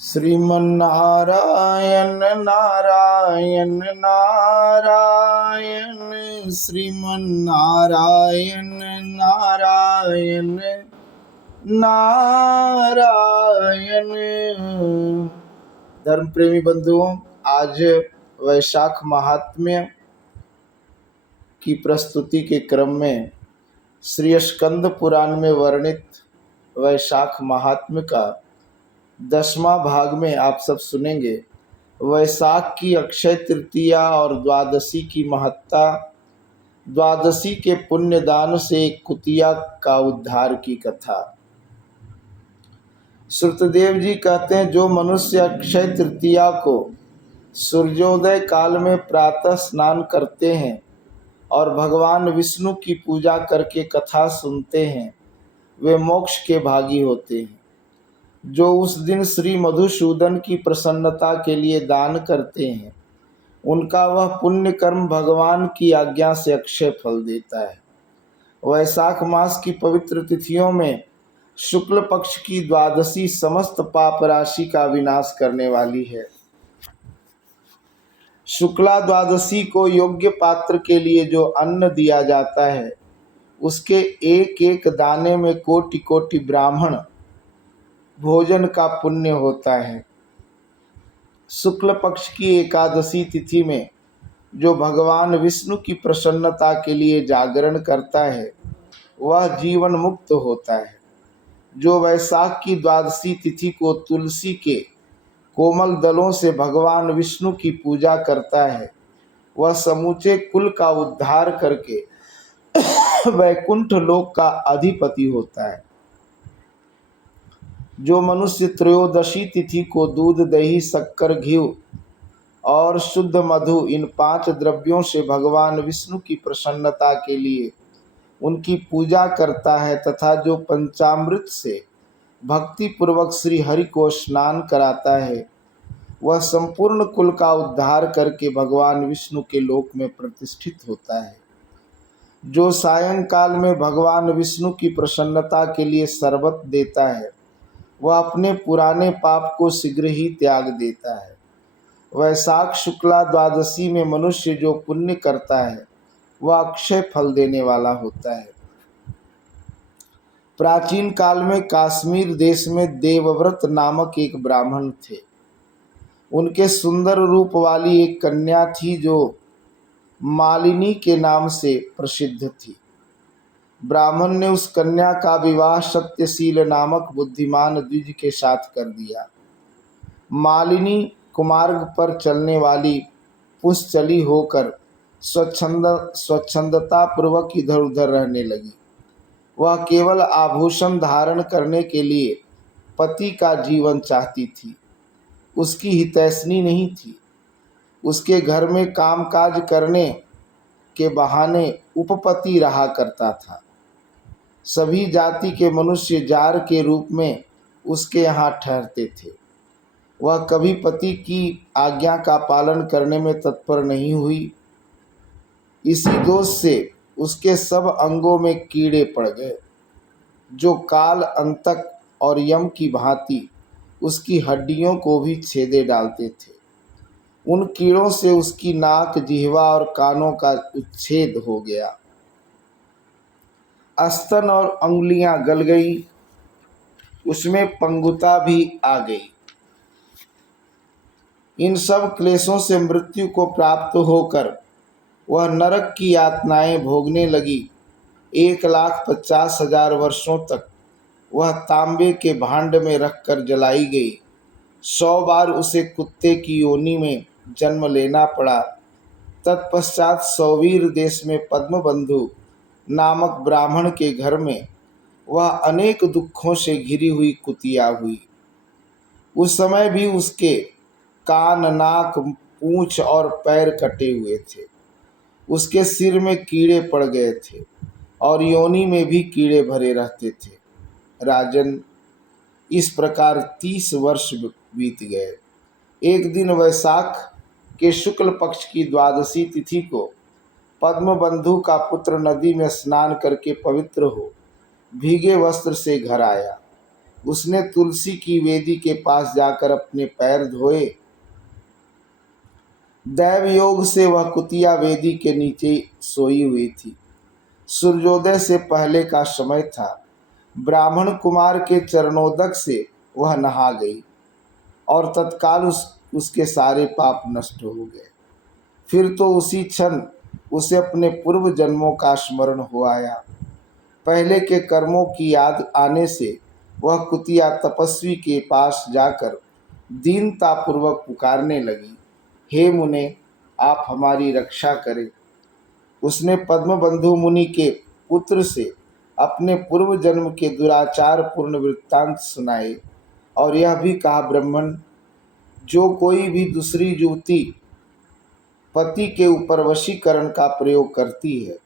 श्रीमन्नारायण नारायण नारायण श्रीमन्नारायण नारायण नारायण। धर्म प्रेमी बंधुओं, आज वैशाख महात्म्य की प्रस्तुति के क्रम में श्री स्कंद पुराण में वर्णित वैशाख महात्म्य का 10वां भाग में आप सब सुनेंगे। वैशाख की अक्षय तृतीया और द्वादशी की महत्ता, द्वादशी के पुण्यदान से एक कुतिया का उद्धार की कथा। श्रुतदेव जी कहते हैं, जो मनुष्य अक्षय तृतीया को सूर्योदय काल में प्रातः स्नान करते हैं और भगवान विष्णु की पूजा करके कथा सुनते हैं, वे मोक्ष के भागी होते हैं। जो उस दिन श्री मधुसूदन की प्रसन्नता के लिए दान करते हैं, उनका वह पुण्य कर्म भगवान की आज्ञा से अक्षय फल देता है। वैशाख मास की पवित्र तिथियों में शुक्ल पक्ष की द्वादशी समस्त पाप राशि का विनाश करने वाली है। शुक्ला द्वादशी को योग्य पात्र के लिए जो अन्न दिया जाता है, उसके एक एक दाने में कोटि कोटि ब्राह्मण भोजन का पुण्य होता है। शुक्ल पक्ष की एकादशी तिथि में जो भगवान विष्णु की प्रसन्नता के लिए जागरण करता है, वह जीवन मुक्त होता है। जो वैशाख की द्वादशी तिथि को तुलसी के कोमल दलों से भगवान विष्णु की पूजा करता है, वह समूचे कुल का उद्धार करके वैकुंठ लोक का अधिपति होता है। जो मनुष्य त्रयोदशी तिथि को दूध, दही, शक्कर, घी और शुद्ध मधु, इन 5 द्रव्यों से भगवान विष्णु की प्रसन्नता के लिए उनकी पूजा करता है तथा जो पंचामृत से भक्ति पूर्वक श्री हरि को स्नान कराता है, वह संपूर्ण कुल का उद्धार करके भगवान विष्णु के लोक में प्रतिष्ठित होता है। जो सायंकाल में भगवान विष्णु की प्रसन्नता के लिए शरबत देता है, वह अपने पुराने पाप को शीघ्र ही त्याग देता है। वैशाख शुक्ला द्वादशी में मनुष्य जो पुण्य करता है, वह अक्षय फल देने वाला होता है। प्राचीन काल में काश्मीर देश में देवव्रत नामक एक ब्राह्मण थे। उनके सुंदर रूप वाली एक कन्या थी जो मालिनी के नाम से प्रसिद्ध थी। ब्राह्मण ने उस कन्या का विवाह सत्यशील नामक बुद्धिमान द्विज के साथ कर दिया। मालिनी कुमार्ग पर चलने वाली पुष्चली होकर स्वच्छंदता पूर्वक इधर उधर रहने लगी। वह केवल आभूषण धारण करने के लिए पति का जीवन चाहती थी, उसकी हितैषणी नहीं थी। उसके घर में कामकाज करने के बहाने उपपति रहा करता था। सभी जाति के मनुष्य जार के रूप में उसके यहाँ ठहरते थे। वह कभी पति की आज्ञा का पालन करने में तत्पर नहीं हुई। इसी दोष से उसके सब अंगों में कीड़े पड़ गए, जो काल, अंतक और यम की भांति उसकी हड्डियों को भी छेदे डालते थे। उन कीड़ों से उसकी नाक, जिह्वा और कानों का उच्छेद हो गया। स्तन और अंगुलियां गल गई, उसमें पंगुता भी आ गई। इन सब क्लेशों से मृत्यु को प्राप्त होकर वह नरक की यातनाएं भोगने लगी। 1,50,000 वर्षों तक वह तांबे के भांड में रखकर जलाई गई। 100 बार उसे कुत्ते की योनि में जन्म लेना पड़ा। तत्पश्चात सौवीर देश में पद्मबंधु नामक ब्राह्मण के घर में वह अनेक दुखों से घिरी हुई कुतिया हुई। उस समय भी उसके कान, नाक, पूंछ और पैर कटे हुए थे। उसके सिर में कीड़े पड़ गए थे और योनि में भी कीड़े भरे रहते थे। राजन, इस प्रकार 30 वर्ष बीत गए। एक दिन वैशाख के शुक्ल पक्ष की द्वादशी तिथि को पद्मबंधु का पुत्र नदी में स्नान करके पवित्र हो भीगे वस्त्र से घर आया। उसने तुलसी की वेदी के पास जाकर अपने पैर धोए। दैव योग से वह कुतिया वेदी के नीचे सोई हुई थी। सूर्योदय से पहले का समय था। ब्राह्मण कुमार के चरणोदक से वह नहा गई और तत्काल उसके सारे पाप नष्ट हो गए। फिर तो उसी क्षण उसे अपने पूर्व जन्मों का स्मरण हो आया। पहले के कर्मों की याद आने से वह कुतिया तपस्वी के पास जाकर दीनतापूर्वक पुकारने लगी, हे मुने, आप हमारी रक्षा करें। उसने पद्मबंधु मुनि के पुत्र से अपने पूर्व जन्म के दुराचार पूर्ण वृत्तांत सुनाए और यह भी कहा, ब्राह्मण, जो कोई भी दूसरी युवती पति के ऊपर वशीकरण का प्रयोग करती है,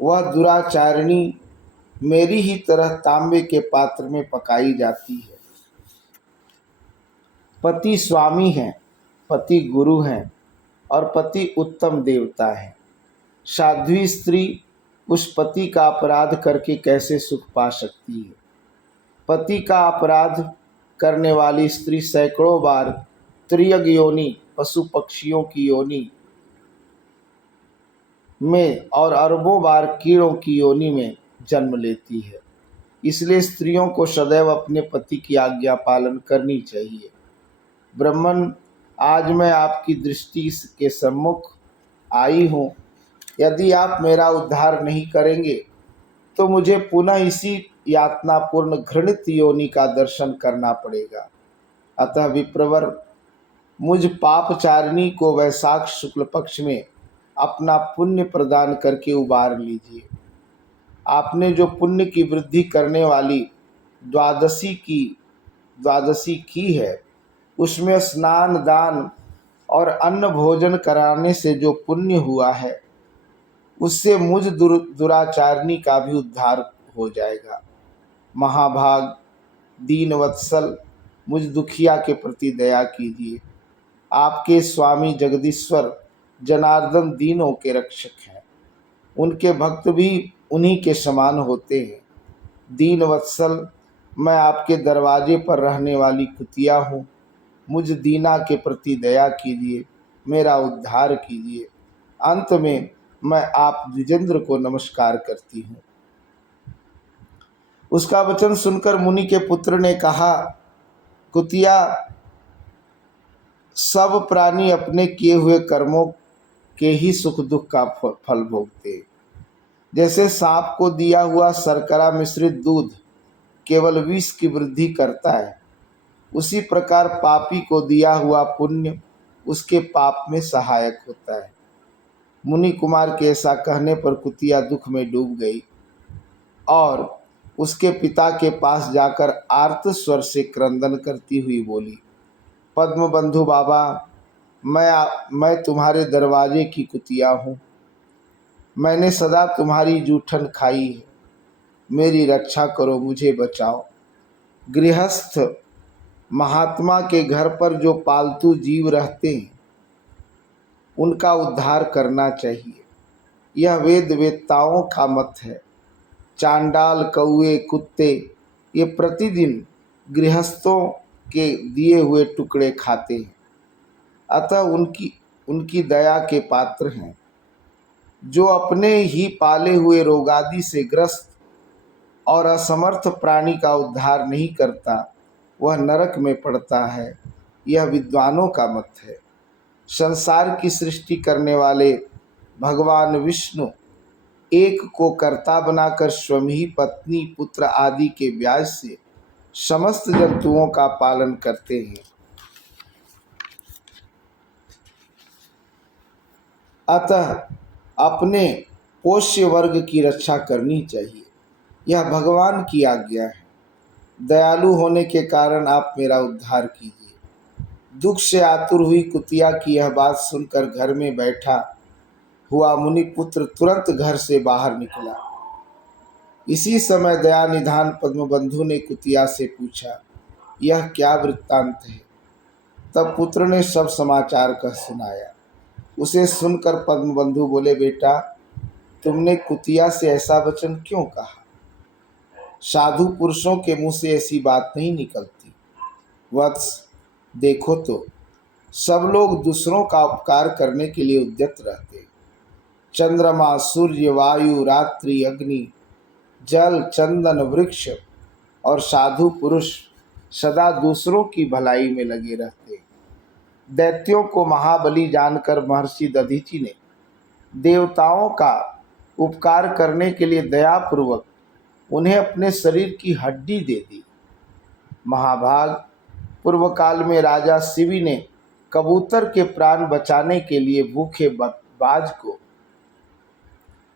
वह दुराचारिणी मेरी ही तरह तांबे के पात्र में पकाई जाती है। पति स्वामी है, पति गुरु है और पति उत्तम देवता है। साध्वी स्त्री उस पति का अपराध करके कैसे सुख पा सकती है? पति का अपराध करने वाली स्त्री सैकड़ों बार त्रियग योनि, पशु पक्षियों की योनि में और अरबों बार कीड़ों की योनि में जन्म लेती है। इसलिए स्त्रियों को सदैव अपने पति की आज्ञा पालन करनी चाहिए। ब्राह्मण, आज मैं आपकी दृष्टि के सम्मुख आई हूँ। यदि आप मेरा उद्धार नहीं करेंगे तो मुझे पुनः इसी यातनापूर्ण घृणित योनि का दर्शन करना पड़ेगा। अतः विप्रवर, मुझ पापचारिणी को वैशाख शुक्ल पक्ष में अपना पुण्य प्रदान करके उबार लीजिए। आपने जो पुण्य की वृद्धि करने वाली द्वादशी की है, उसमें स्नान, दान और अन्न भोजन कराने से जो पुण्य हुआ है, उससे मुझ दुराचारिणी का भी उद्धार हो जाएगा। महाभाग, दीनवत्सल, मुझ दुखिया के प्रति दया कीजिए। आपके स्वामी जगदीश्वर जनार्दन दीनों के रक्षक हैं। उनके भक्त भी उन्हीं के समान होते हैं। दीनवत्सल, मैं आपके दरवाजे पर रहने वाली कुतिया हूँ। मुझ दीना के प्रति दया कीजिए, मेरा उद्धार कीजिए। अंत में मैं आप द्विजेंद्र को नमस्कार करती हूँ। उसका वचन सुनकर मुनि के पुत्र ने कहा, कुतिया, सब प्राणी अपने किए हुए कर्मों के ही सुख दुख का फल भोगते। जैसे सांप को दिया हुआ शर्करा मिश्रित दूध केवल विष की वृद्धि करता है, उसी प्रकार पापी को दिया हुआ पुण्य उसके पाप में सहायक होता है। मुनि कुमार के ऐसा कहने पर कुतिया दुख में डूब गई और उसके पिता के पास जाकर आर्त स्वर से क्रंदन करती हुई बोली, पद्मबंधु बाबा, मैं तुम्हारे दरवाजे की कुतिया हूँ। मैंने सदा तुम्हारी जूठन खाई है। मेरी रक्षा करो, मुझे बचाओ। गृहस्थ महात्मा के घर पर जो पालतू जीव रहते हैं, उनका उद्धार करना चाहिए। यह वेद वेत्ताओं का मत है। चांडाल, कौए, कुत्ते ये प्रतिदिन गृहस्थों के दिए हुए टुकड़े खाते हैं, अतः उनकी दया के पात्र हैं। जो अपने ही पाले हुए रोगादि से ग्रस्त और असमर्थ प्राणी का उद्धार नहीं करता, वह नरक में पड़ता है। यह विद्वानों का मत है। संसार की सृष्टि करने वाले भगवान विष्णु एक को कर्ता बनाकर स्वयं ही पत्नी, पुत्र आदि के ब्याज से समस्त जंतुओं का पालन करते हैं। अतः अपने पोष्य वर्ग की रक्षा करनी चाहिए। यह भगवान की आज्ञा है। दयालु होने के कारण आप मेरा उद्धार कीजिए। दुख से आतुर हुई कुतिया की यह बात सुनकर घर में बैठा हुआ मुनिपुत्र तुरंत घर से बाहर निकला। इसी समय दया निधान पद्मबंधु ने कुतिया से पूछा, यह क्या वृत्तांत है? तब पुत्र ने सब समाचार कह सुनाया। उसे सुनकर पद्मबंधु बोले, बेटा, तुमने कुतिया से ऐसा वचन क्यों कहा? साधु पुरुषों के मुंह से ऐसी बात नहीं निकलती। वत्स, देखो तो, सब लोग दूसरों का उपकार करने के लिए उद्यत रहते हैं। चंद्रमा, सूर्य, वायु, रात्रि, अग्नि, जल, चंदन, वृक्ष और साधु पुरुष सदा दूसरों की भलाई में लगे रहते हैं। दैत्यों को महाबली जानकर महर्षि दधीचि ने देवताओं का उपकार करने के लिए दयापूर्वक उन्हें अपने शरीर की हड्डी दे दी। महाभाग, पूर्व काल में राजा शिवी ने कबूतर के प्राण बचाने के लिए भूखे बाज को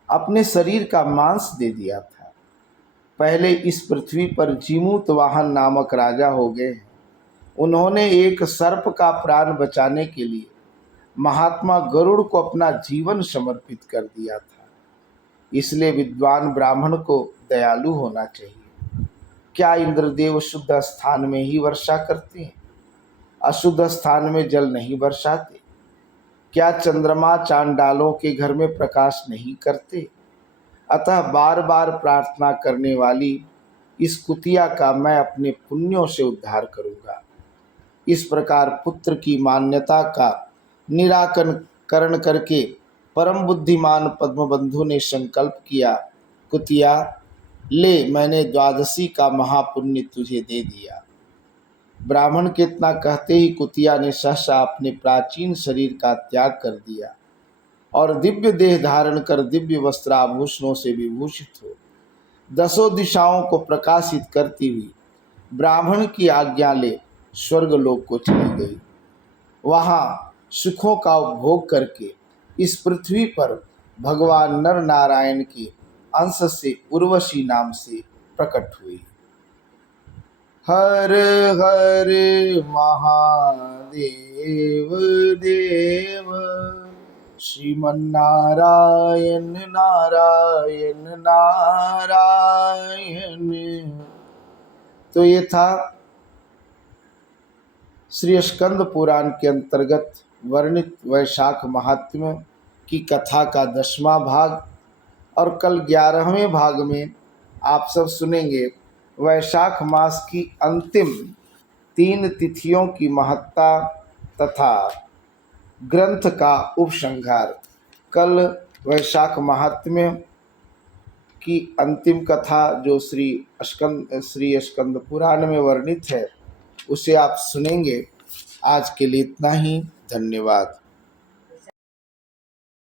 अपने शरीर का मांस दे दिया था। पहले इस पृथ्वी पर जीमूत वाहन नामक राजा हो गए हैं। उन्होंने एक सर्प का प्राण बचाने के लिए महात्मा गरुड़ को अपना जीवन समर्पित कर दिया था। इसलिए विद्वान ब्राह्मण को दयालु होना चाहिए। क्या इंद्रदेव शुद्ध स्थान में ही वर्षा करते हैं? अशुद्ध स्थान में जल नहीं बरसाते? क्या चंद्रमा चांडालों के घर में प्रकाश नहीं करते? अतः बार बार प्रार्थना करने वाली इस कुतिया का मैं अपने पुण्यों से उद्धार करूंगा। इस प्रकार पुत्र की मान्यता का निराकरण करके परम बुद्धिमान पद्मबंधु ने संकल्प किया, कुतिया, ले, मैंने द्वादशी का महापुण्य तुझे दे दिया। ब्राह्मण के इतना कहते ही कुतिया ने सहसा अपने प्राचीन शरीर का त्याग कर दिया और दिव्य देह धारण कर दिव्य वस्त्राभूषणों से विभूषित हो दसों दिशाओं को प्रकाशित करती हुई ब्राह्मण की आज्ञा ले स्वर्गलोक को चली गई। वहाँ सुखों का उपभोग करके इस पृथ्वी पर भगवान नर नारायण के अंश से उर्वशी नाम से प्रकट हुई। हर हर महादेव देव, श्रीमन्नारायण नारायण नारायण। तो ये था श्री स्कंद पुराण के अंतर्गत वर्णित वैशाख महात्म्य की कथा का 10वां भाग। और कल 11वें भाग में आप सब सुनेंगे वैशाख मास की अंतिम 3 तिथियों की महत्ता तथा ग्रंथ का उपसंहार। कल वैशाख महात्म्य की अंतिम कथा जो श्री स्कंद पुराण में वर्णित है उसे आप सुनेंगे। आज के लिए इतना ही। धन्यवाद।